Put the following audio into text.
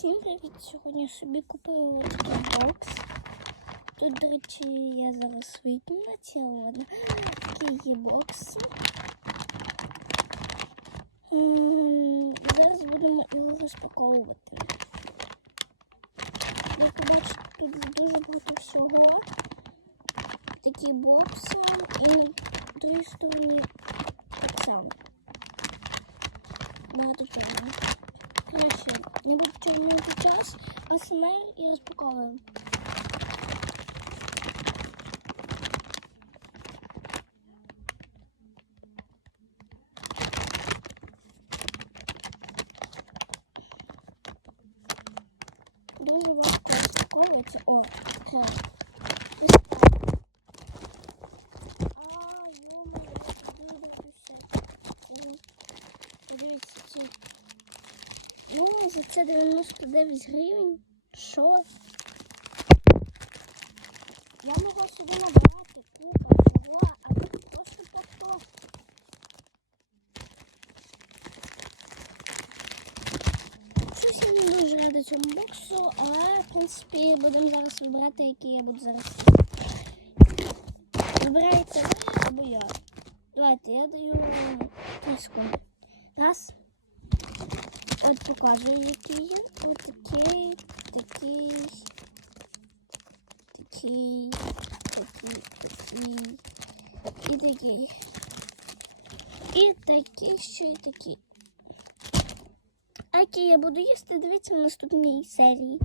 Всім привіт! Сьогодні собі купила ось такий бокс. Тут, до речі, я зараз в своїй кімнаті, але. Такий є бокс. Зараз будемо його розпаковувати. Як ви бачите, тут дуже багато всього. Такі бокси і на другій стороні так само. Багато чого. Коротше, не буду тягнути час, а саме і розпаковуємо. Дуже важко розпаковується. О, все. А, йо-моє, дуже. Ну, за це 99 гривень. Що? Я могла собі набирати купа могла, а тут просто поток. Щось я не дуже рада цьому боксу, але в принципі будемо зараз вибирати, який я буду зараз. Вибираєте ви або я. Давайте, я даю 3. Раз. От показую, який є. Ось такий, такий, такий, такий, такий і такий. І такий, ще й такий. Який я буду їсти, дивіться в наступній серії.